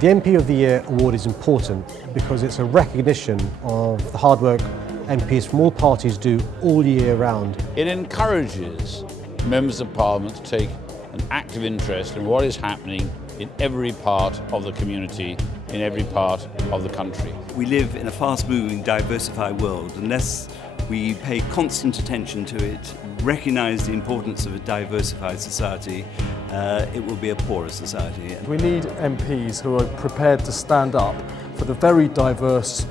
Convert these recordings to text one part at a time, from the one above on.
The MP of the Year award is important because it's a recognition of the hard work MPs from all parties do all year round. It encourages members of Parliament to take an active interest in what is happening in every part of the community, in every part of the country. We live in a fast-moving, diversified world. Unless we pay constant attention to it, recognise the importance of a diversified society, it will be a poorer society. We need MPs who are prepared to stand up for the very diverse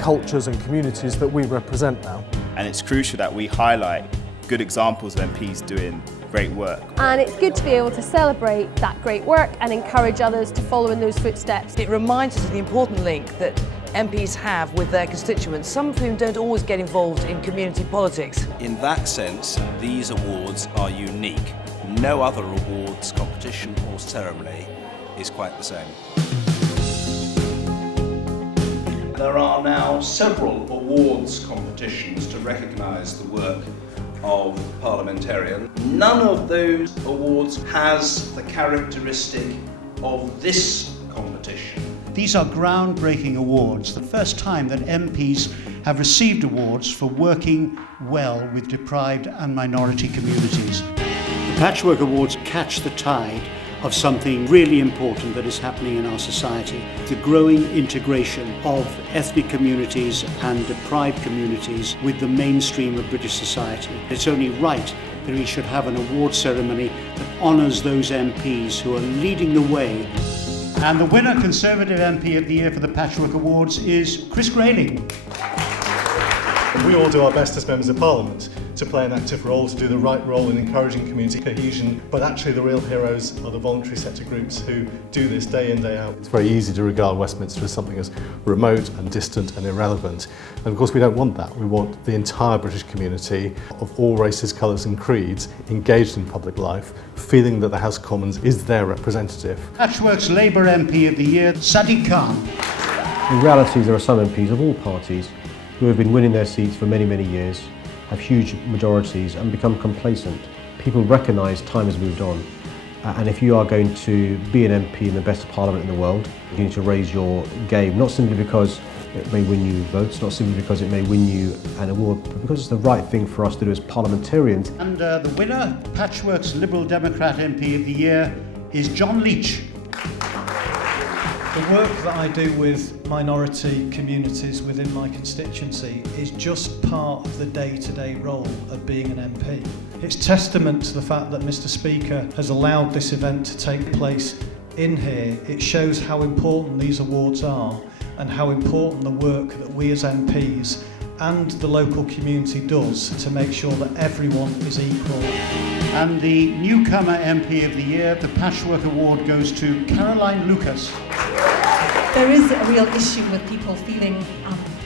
cultures and communities that we represent now. And it's crucial that we highlight good examples of MPs doing great work. And it's good to be able to celebrate that great work and encourage others to follow in those footsteps. It reminds us of the important link that MPs have with their constituents, some of whom don't always get involved in community politics. In that sense, these awards are unique. No other awards competition or ceremony is quite the same. There are now several awards competitions to recognise the work of parliamentarians. None of those awards has the characteristic of this competition. These are groundbreaking awards, the first time that MPs have received awards for working well with deprived and minority communities. The Patchwork Awards catch the tide of something really important that is happening in our society, the growing integration of ethnic communities and deprived communities with the mainstream of British society. It's only right that we should have an award ceremony that honours those MPs who are leading the way. And the winner Conservative MP of the Year for the Patchwork Awards is Chris Grayling. We all do our best as members of Parliament to play an active role, to do the right role in encouraging community cohesion, but actually the real heroes are the voluntary sector groups who do this day in, day out. It's very easy to regard Westminster as something as remote and distant and irrelevant, and of course we don't want that. We want the entire British community of all races, colours and creeds engaged in public life, feeling that the House of Commons is their representative. Patchwork's Labour MP of the Year, Sadiq Khan. In reality, there are some MPs of all parties who have been winning their seats for many, many years, have huge majorities and become complacent. People recognise time has moved on, and if you are going to be an MP in the best parliament in the world, you need to raise your game, not simply because it may win you votes, not simply because it may win you an award, but because it's the right thing for us to do as parliamentarians. And the winner, Patchwork's Liberal Democrat MP of the Year, is John Leach. The work that I do with minority communities within my constituency is just part of the day-to-day role of being an MP. It's testament to the fact that Mr. Speaker has allowed this event to take place in here. It shows how important these awards are and how important the work that we as MPs and the local community does to make sure that everyone is equal. And the Newcomer MP of the Year, the Patchwork Award, goes to Caroline Lucas. There is a real issue with people feeling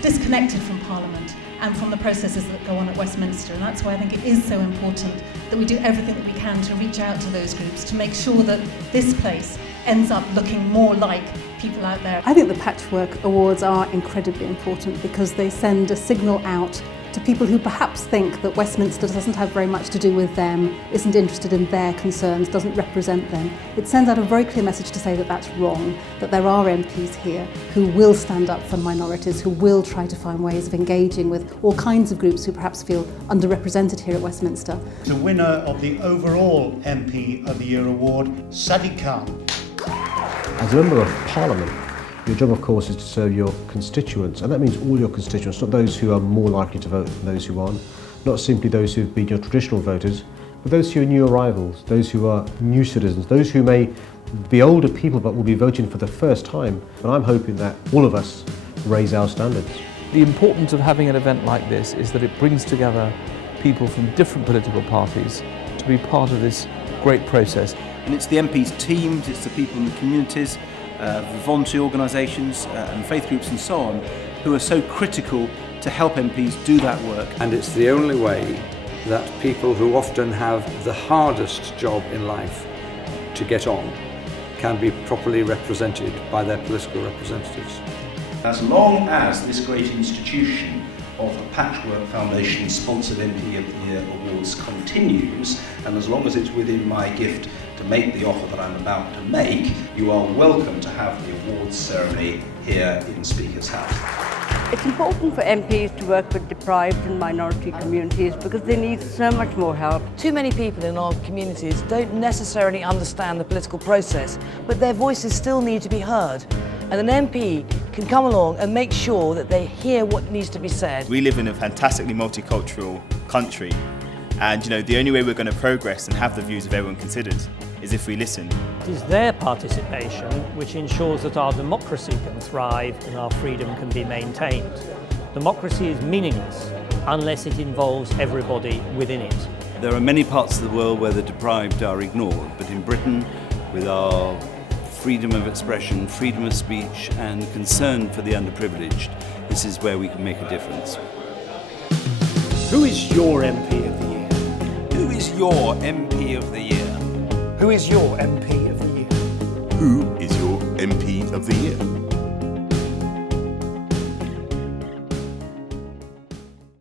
disconnected from Parliament and from the processes that go on at Westminster, and that's why I think it is so important that we do everything that we can to reach out to those groups to make sure that this place ends up looking more like people out there. I think the Patchwork Awards are incredibly important because they send a signal out to people who perhaps think that Westminster doesn't have very much to do with them, isn't interested in their concerns, doesn't represent them. It sends out a very clear message to say that that's wrong, that there are MPs here who will stand up for minorities, who will try to find ways of engaging with all kinds of groups who perhaps feel underrepresented here at Westminster. The winner of the overall MP of the Year award, Sadiq Khan. As a member of Parliament, your job, of course, is to serve your constituents, and that means all your constituents, not those who are more likely to vote than those who aren't, not simply those who've been your traditional voters, but those who are new arrivals, those who are new citizens, those who may be older people but will be voting for the first time. And I'm hoping that all of us raise our standards. The importance of having an event like this is that it brings together people from different political parties to be part of this great process. And it's the MP's teams, it's the people in the communities, voluntary organisations and faith groups and so on, who are so critical to help MPs do that work. And it's the only way that people who often have the hardest job in life to get on can be properly represented by their political representatives. As long as this great institution of the Patchwork Foundation sponsored MP of the Year Awards continues, and as long as it's within my gift to make the offer that I'm about to make, you are welcome to have the awards ceremony here in Speaker's House. It's important for MPs to work with deprived and minority communities because they need so much more help. Too many people in our communities don't necessarily understand the political process, but their voices still need to be heard. And an MP can come along and make sure that they hear what needs to be said. We live in a fantastically multicultural country, and the only way we're going to progress and have the views of everyone considered is if we listen. It is their participation which ensures that our democracy can thrive and our freedom can be maintained. Democracy is meaningless unless it involves everybody within it. There are many parts of the world where the deprived are ignored, but in Britain, with our freedom of expression, freedom of speech and concern for the underprivileged, this is where we can make a difference. Who is your MP of the Year? Who is your MP of the Year? Who is your MP of the Year? Who is your MP of the Year?